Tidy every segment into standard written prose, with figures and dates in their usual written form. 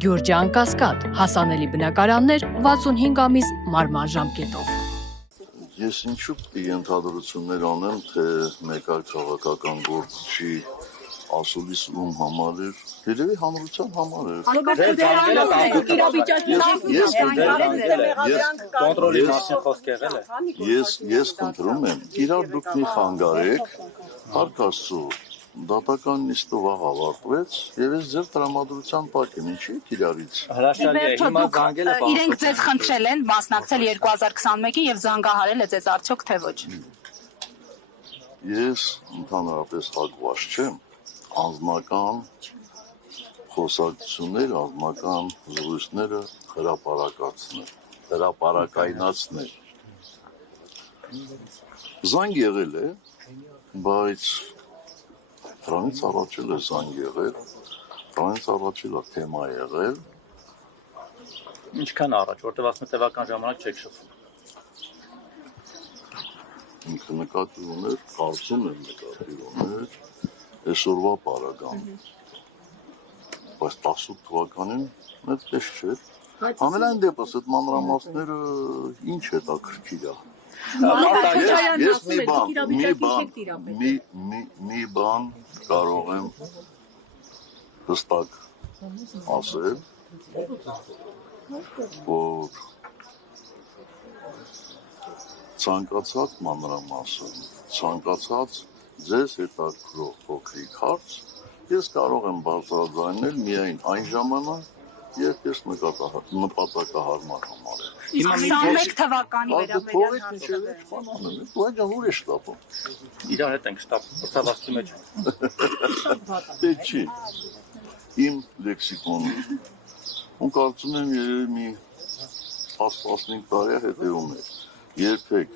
Գյուրջան Կասկադ, հասանելի բնակարաններ 65 ամիս մարման ժամկետով։ Ես ինչու ենթադրություններ անեմ, թե մեկ այլ քաղաքական գործչի ասուլիս ում համար էր, երևի հանրության համար էր։ Ես խնդրում եմ, իրար դուք մի խանգարեք, Փառք Աստծո, դատական նիստը վաղ ավարտվեց եւ ես ձեր տրամադրության տակ եմ, ինչի՞ իրարից։ Հրաշալի է, հիմա զանգել է իրենք ձեզ խնդրել են մասնակցել 2021-ին եւ զանգահարել է ձեզ արդյոք թե ոչ։ Ես ընդհանրապես հակված չեմ անձնական խոսակցություններ, անձնական զրույցները հրապարակայնացնել։ Զանգ եղել է, բայց դրանից առաջ էլ է զանգ եղել, դրանից առաջ էլ է թեմա եղել։ Ինչքան առաջ, որտեղ ասում եք տևական ժամանակ չեք շփվում։ Ինքը նկատի ուներ, կարծում եմ նկատի ուներ այսօրվա պարագան, բայց 18 թվականին այդպես չէ։ Ամենայն դեպս այդ մանրամասները ինչ հետաքրքիր է։ Ես մի բան կարող եմ հստակ ասել, որ ցանկացած մանրամասը, ցանկացած ձեզ հետաքրքրող փոքրիկ հարց, ես կարող եմ բարձրաձայնել միայն այն ժամանակ, երբ ես նպատակահարմար համարեմ։ 21 թվականի վերաբերյալ հարցը։ Դու այդ ուր ես շտապում։ Իրար հետ ենք շտապում, բրցավազքի մեջ։ Դե չի։ Իմ լեքսիկոնը։ Ու կարծում եմ երևի մի 10-15 տարի հետևում է։ Երբեք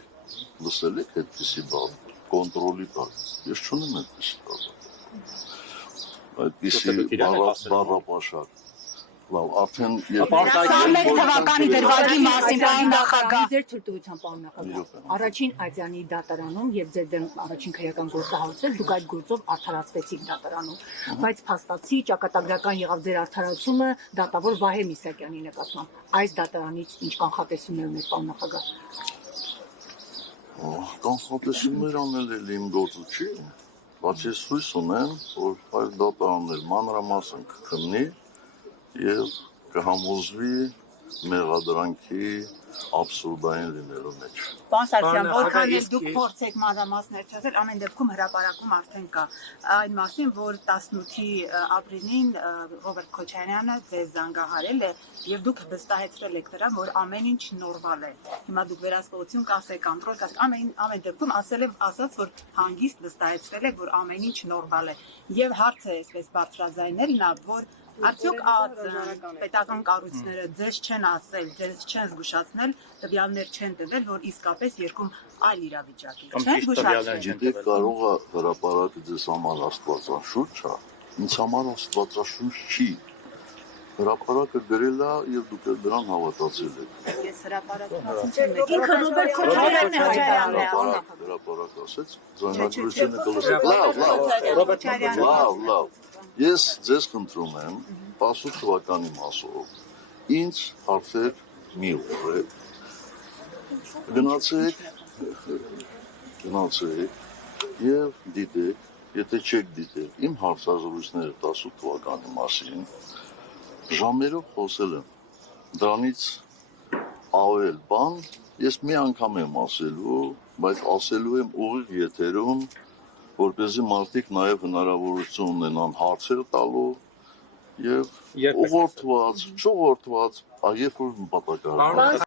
լսել եք այդպիսի բան, կոնտրոլի տակ։ Ես չունեմ այդպիսի բան։ Այդպիսի բառապաշար։ Լավ, արդեն 21 թվականի դրվագի մասին պարոն նախագահ։ Ձեր թույլտվությամբ պարոն նախագահ։ Առաջին Ադյանի դատարանում եւ ձեր դեմ առաջին քրեական գործահարցել, դուք այդ գործով արդարացվեցիք դատարանում, բայց փաստացի ճակատագրական եղավ ձեր արդարացումը դատավոր Վահե Միսակյանի նկատմամբ։ Այս դատարանից ինչ կանխատեսումներ ունեք պարոն նախագահ։ Կանխատեսումներ անել էլ իմ գործը չի, բայց ես հույս ունեմ, որ այս դատարաններ մանրամասն կքննի և կհամոզվի մեղադրանքի աբսուրդային լինելու մեջ։ Պարոն Սարգսյան, որքան էլ դուք փորձեք մանրամասներ չասել, ամեն դեպքում հրապարակում արդեն կա այն մասին, որ 18-ի ապրիլին Ռոբերտ Քոչարյանը ձեզ զանգահարել է եւ դուք վստահեցրել եք դրան, որ ամեն ինչ նորմալ է։ Հիմա դուք վերահսկողություն կասեք, կոնտրոլ կասեք, ամեն դեպքում ասաց, որ հանգիստ վստահեցրել եք, որ ամեն ինչ նորմալ է։ Եվ հարցը այսպես բարձրաձայնելն է, որ արդյոք պետական կառույցները ձեզ չեն ասել, ձեզ չեն զգուշացնել, տվյալներ չեն տվել, որ իսկապես երկում այլ իրավիճակ է։ Չեն զգուշացել։ Գիտեք, կարող է հրապարակը ձեզ համար աստվածաշունչ է, ինձ համար աստվածաշունչ չի։ Հրապարակը գրել է եւ դուք դրան հավատացել եք։ Ես հրապարակում չեմ եկել։ Ինքը Ռոբերտ Քոչարյանն է հրապարակ ասեց, ձայնագրությունը կլսեք։ Լավ։ Ես ձեզ խնդրում եմ 18 թվականի մասով ինձ հարցեր մի ուղղեք, գնացեք և դիտեք, եթե չեք դիտել, իմ հարցազրույցները 18 թվականի մասին ժամերով խոսել եմ, դրանից ավել բան ես մի անգամ եմ ասելու, բայց ասելու եմ ուղիղ եթերում, որպեսզի մարդիկ նաև հնարավորություն ունենան հարցեր տալու և ուղղորդված, չուղղորդված, երբ որ նպատակահարմար։